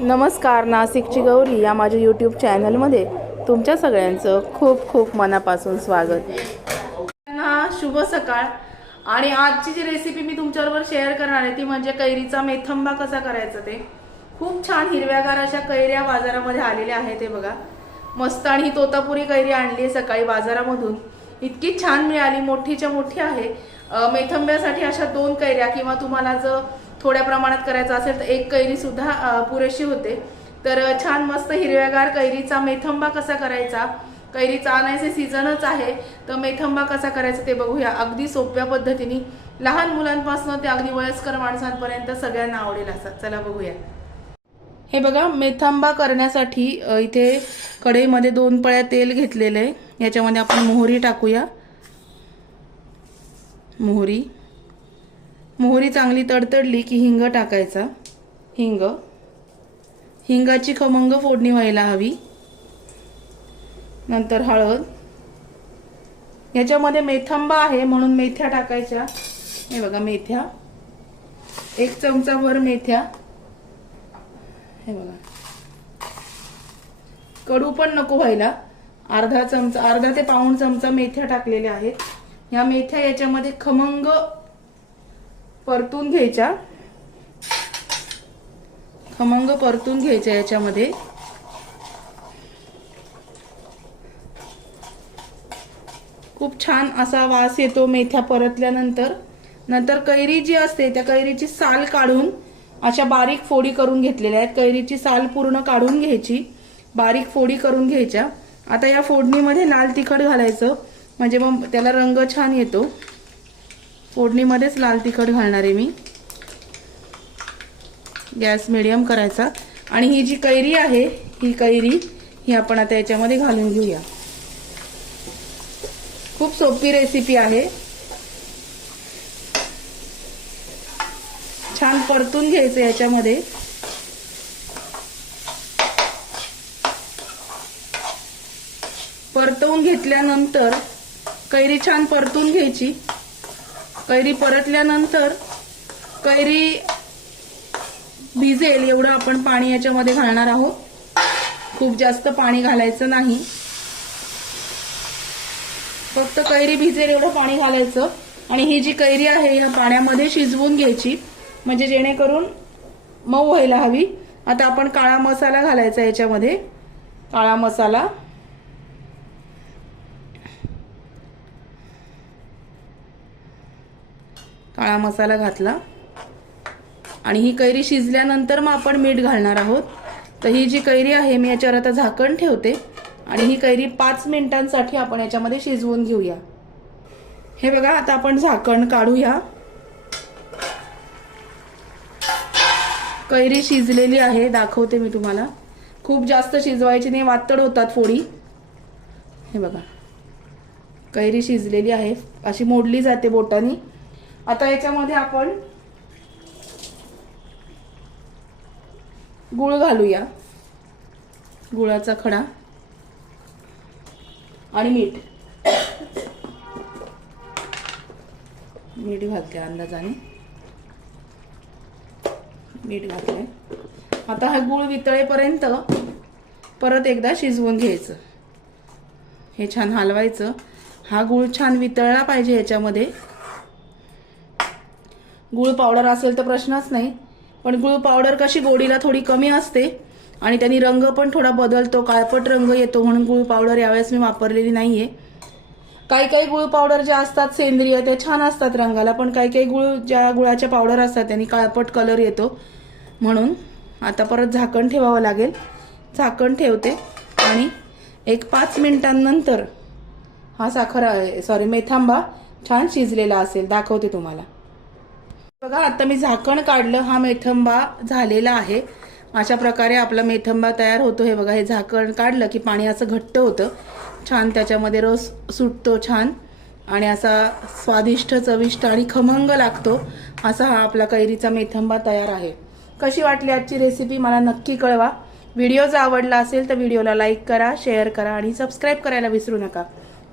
नमस्कार, नाशिकची गौरी या माझ्या यूट्यूब चॅनलमध्ये तुमच्या सगळ्यांचं खूप खूप मनापासून स्वागत. शुभ सकाळ. आणि आजची जी रेसिपी मी तुमच्याबरोबर शेअर करणार आहे ती म्हणजे कैरीचा मेथंबा कसा करायचा. ते खूप छान हिरव्यागार अशा कैऱ्या बाजारामध्ये आलेल्या आहेत. ते बघा मस्त. आणि ही तोतापुरी कैरी आणली आहे सकाळी बाजारामधून, इतकी छान मिळाली, मोठीच्या मोठी आहे. मेथंब्यासाठी अशा 2 कैऱ्या किंवा तुम्हाला जर थोड्या प्रमाणात करायचं असेल तर 1 कैरी सुद्धा पुरेशी होते. तर छान मस्त हिरव्यागार कैरीचा मेथंबा कसा करायचा. कैरीचा आणायचे सीझनच आहे, तर मेथंबा कसा करायचा ते बघूया. अगदी सोप्या पद्धतीने लहान मुलांपासून ते अगदी वयस्कर माणसांपर्यंत सगळ्यांना आवडेल असा. चला बघूया. हे बघा, मेथंबा करण्यासाठी इथे कढईमध्ये 2 पळ्या तेल घेतलेले आहे. याच्यामध्ये आपण मोहरी टाकूया. मोहरी चांगली तडतडली की हिंग टाकायचा. हिंगाची खमंग फोडणी व्हायला हवी. नंतर हळद. याच्यामध्ये मेथंबा आहे म्हणून मेथ्या टाकायच्या. हे बघा मेथ्या, 1 चमचाभर मेथ्या. हे बघा, कडू पण नको व्हायला. अर्धा ते पाऊण चमचा मेथ्या टाकलेल्या आहेत. या मेथ्या याच्यामध्ये खमंग परतून घ्यायच्या. याच्यामध्ये खूप छान असा वास येतो मेथ्या परतल्यानंतर. नंतर कैरी जी असते त्या कैरीची साल काढून अशा बारीक फोडी करून घेतलेल्या आहेत. कैरीची साल पूर्ण काढून घ्यायची, बारीक फोडी करून घ्यायच्या. आता या फोडणीमध्ये लाल तिखट घालायचं, म्हणजे मग त्याला रंग छान येतो. फोडणीमध्येच लाल तिखट घालणार आहे मी. गॅस मिडियम करायचा. आणि ही जी कैरी आहे ही कैरी आपण आता याच्यामध्ये घालून घेऊया. खूप सोपी रेसिपी आहे. छान परतून घ्यायचं याच्यामध्ये. परतवून घेतल्यानंतर कैरी छान परतून घ्यायची. कैरी परतल्यानंतर कैरी भिजेल एवढं आपण पाणी याच्यामध्ये घालणार आहोत. खूप जास्त पाणी घालायचं नाही, फक्त कैरी भिजेल एवढं पाणी घालायचं. आणि ही जी कैरी आहे या पाण्यामध्ये शिजवून घ्यायची, म्हणजे जेणेकरून मऊ व्हायला हवी. आता आपण काळा मसाला घालायचा याच्यामध्ये. काळा मसाला घातला. आणि ही कैरी शिजल्यानंतर मग आपण मीठ घालणार आहोत. तर ही जी कैरी आहे मी याच्यावर आता झाकण ठेवते आणि ही कैरी 5 मिनिटांसाठी आपण याच्यामध्ये शिजवून घेऊया. हे बघा, आता आपण झाकण काढूया. कैरी शिजलेली आहे, दाखवते मी तुम्हाला. खूप जास्त शिजवायची नाही, वातड होतात फोडी. हे बघा, कैरी शिजलेली आहे, अशी मोडली जाते बोटानी. आता याच्यामध्ये आपण गूळ घालूया, गुळाचा खडा आणि मीठ घातले अंदाजाने. मीठ घातलंय. आता हा गूळ वितळेपर्यंत परत एकदा शिजवून घ्यायचं. हे छान हलवायचं. हा गूळ छान वितळला पाहिजे याच्यामध्ये. गूळ पावडर असेल तर प्रश्नच नाही, पण गूळ पावडर कशी गोडीला थोडी कमी असते आणि त्यांनी रंग पण थोडा बदलतो, काळपट रंग येतो, म्हणून गूळ पावडर यावेळेस मी वापरलेली नाहीये. काही गूळ पावडर ज्या असतात सेंद्रिय त्या छान असतात रंगाला, पण काही ज्या गुळाच्या पावडर असतात त्यांनी काळपट कलर येतो. म्हणून आता परत झाकण ठेवावं लागेल. झाकण ठेवते आणि 5 मिनिटांनंतर हा मेथंबा छान शिजलेला असेल, दाखवते तुम्हाला. बघा, आता मी झाकण काढलं. हा मेथंबा झालेला आहे. अशा प्रकारे आपला मेथंबा तयार होतो. हे बघा, हे झाकण काढलं की पाणी असं घट्ट होतं, छान त्याच्यामध्ये रस सुटतो छान, आणि असा स्वादिष्ट, चविष्ट आणि खमंग लागतो. असा हा आपला कैरीचा मेथंबा तयार आहे. कशी वाटली आजची रेसिपी मला नक्की कळवा. व्हिडिओ जर आवडला असेल तर व्हिडिओला लाईक करा, शेअर करा आणि सबस्क्राईब करायला विसरू नका.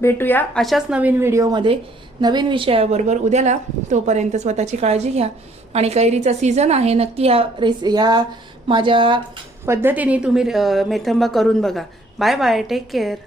भेटूया अशाच नवीन व्हिडिओमध्ये नवीन विषयाबरोबर उद्याला. तोपर्यंत स्वतःची काळजी घ्या. आणि कैरीचा सीझन आहे, नक्की या माझ्या पद्धतीने तुम्ही मेथंबा करून बघा. Bye bye, take care.